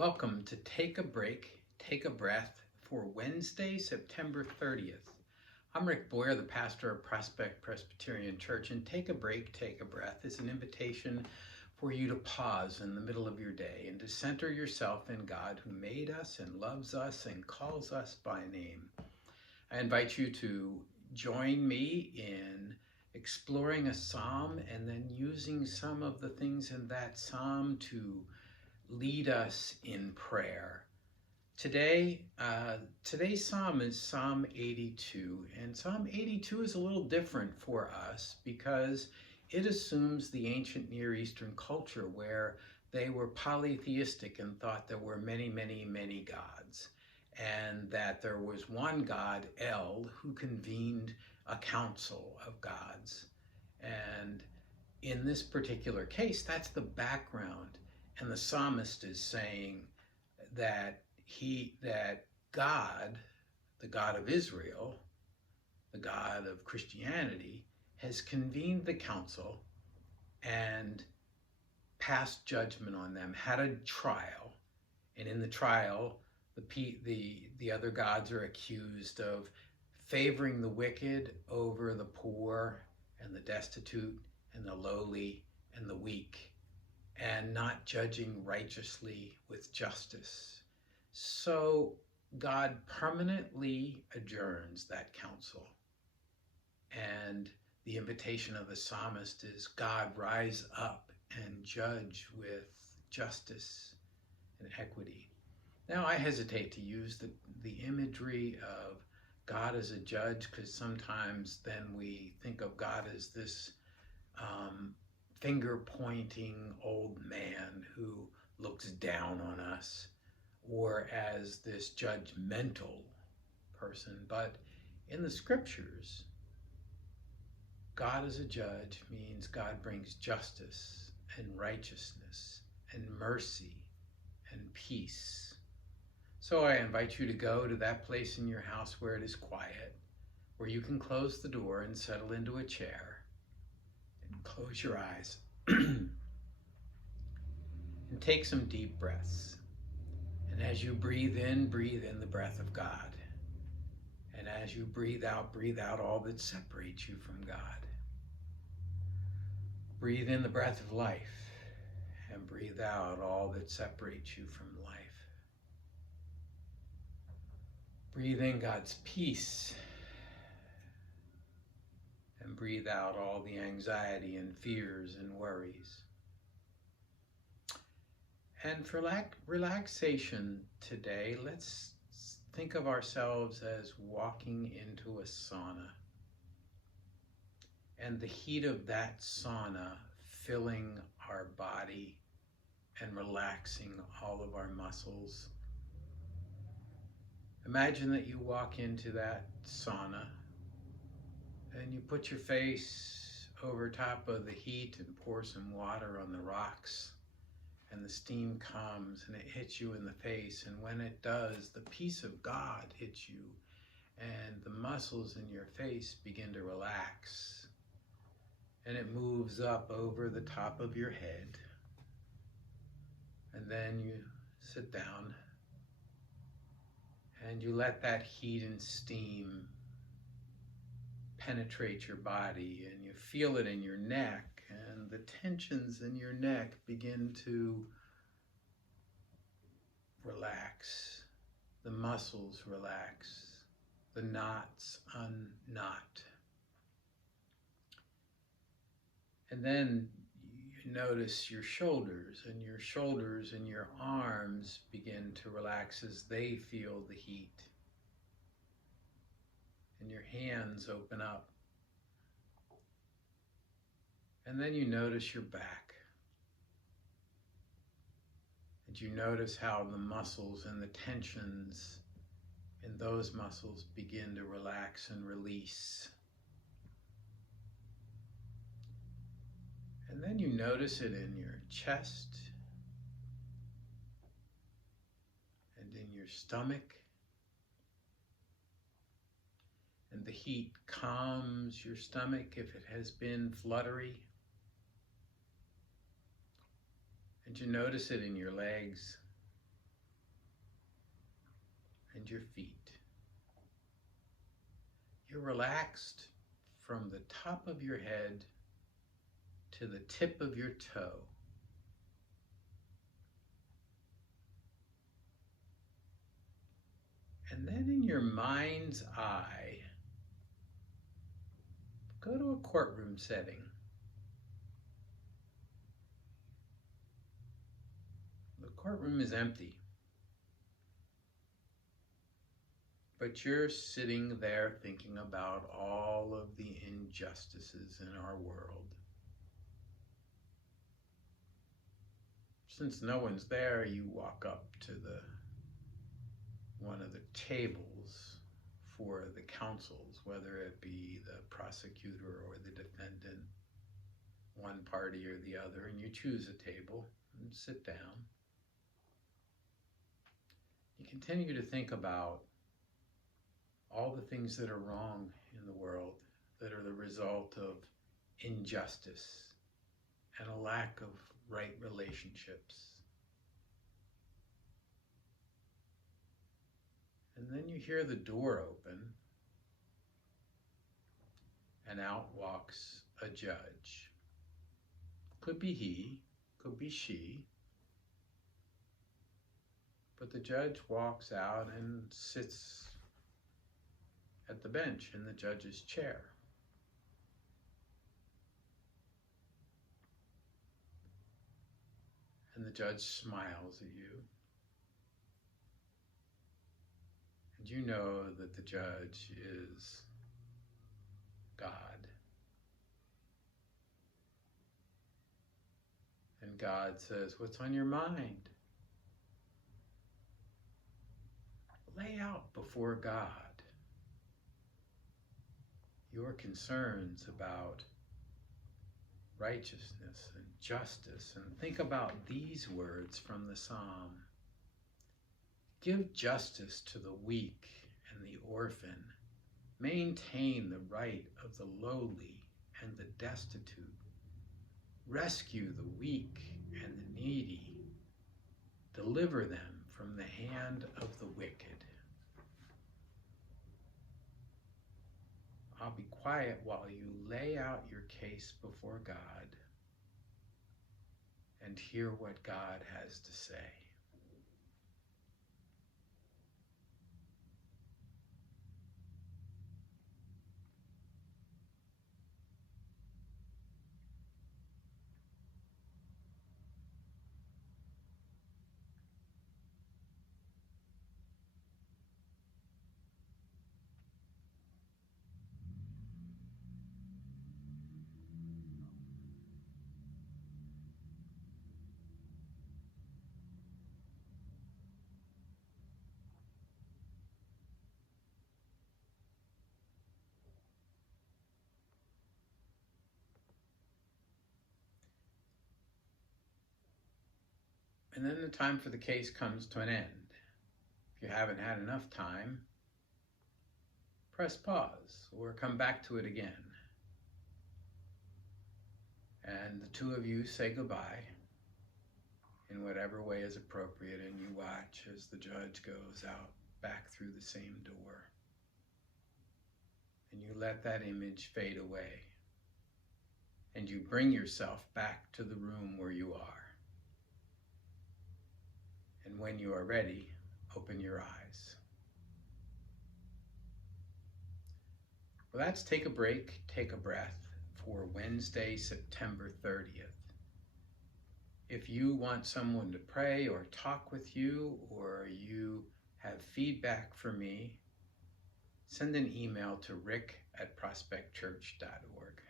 Welcome to Take a Break, Take a Breath for Wednesday, September 30th. I'm Rick Boyer, the pastor of Prospect Presbyterian Church, and Take a Break, Take a Breath is an invitation for you to pause in the middle of your day and to center yourself in God who made us and loves us and calls us by name. I invite you to join me in exploring a psalm and then using some of the things in that psalm to lead us in prayer. Today's psalm is Psalm 82, and Psalm 82 is a little different for us because it assumes the ancient Near Eastern culture where they were polytheistic and thought there were many, many, many gods, and that there was one God, El, who convened a council of gods. And in this particular case, that's the background. And the psalmist is saying that God, the God of Israel, the God of Christianity, has convened the council and passed judgment on them, had a trial, and in the trial, the other gods are accused of favoring the wicked over the poor and the destitute and the lowly and the weak, and not judging righteously with justice. So God permanently adjourns that council. And the invitation of the psalmist is, God, rise up and judge with justice and equity. Now, I hesitate to use the imagery of God as a judge, because sometimes then we think of God as this finger-pointing old man who looks down on us, or as this judgmental person. But in the scriptures, God as a judge means God brings justice and righteousness and mercy and peace. So I invite you to go to that place in your house where it is quiet, where you can close the door and settle into a chair. Close your eyes and take some deep breaths. And as you breathe in the breath of God. And as you breathe out all that separates you from God. Breathe in the breath of life and breathe out all that separates you from life. Breathe in God's peace and breathe out all the anxiety and fears and worries. And for relaxation today, let's think of ourselves as walking into a sauna. And the heat of that sauna filling our body and relaxing all of our muscles. Imagine that you walk into that sauna and you put your face over top of the heat and pour some water on the rocks, and the steam comes and it hits you in the face, and when it does, the peace of God hits you and the muscles in your face begin to relax, and it moves up over the top of your head, and then you sit down and you let that heat and steam penetrate your body, and you feel it in your neck, and the tensions in your neck begin to relax. The muscles relax. The knots unknot. And then you notice your shoulders and your arms begin to relax as they feel the heat. And your hands open up. And then you notice your back. And you notice how the muscles and the tensions in those muscles begin to relax and release. And then you notice it in your chest and in your stomach. And the heat calms your stomach if it has been fluttery. And you notice it in your legs and your feet. You're relaxed from the top of your head to the tip of your toe. And then in your mind's eye, go to a courtroom setting. The courtroom is empty, but you're sitting there thinking about all of the injustices in our world. Since no one's there, you walk up to one of the tables for the counsels, whether it be the prosecutor or the defendant, one party or the other, and you choose a table and sit down. You continue to think about all the things that are wrong in the world, that are the result of injustice and a lack of right relationships. And then you hear the door open, and out walks a judge. Could be he, could be she, but the judge walks out and sits at the bench in the judge's chair. And the judge smiles at you. And you know that the judge is God. And God says, "What's on your mind?" Lay out before God your concerns about righteousness and justice, and think about these words from the Psalm. Give justice to the weak and the orphan. Maintain the right of the lowly and the destitute. Rescue the weak and the needy. Deliver them from the hand of the wicked. I'll be quiet while you lay out your case before God and hear what God has to say. And then the time for the case comes to an end. If you haven't had enough time, press pause or come back to it again. And the two of you say goodbye in whatever way is appropriate, and you watch as the judge goes out back through the same door. And you let that image fade away. And you bring yourself back to the room where you are. And when you are ready, open your eyes. Well, that's Take a Break, Take a Breath for Wednesday, September 30th. If you want someone to pray or talk with you, or you have feedback for me, send an email to rick@prospectchurch.org.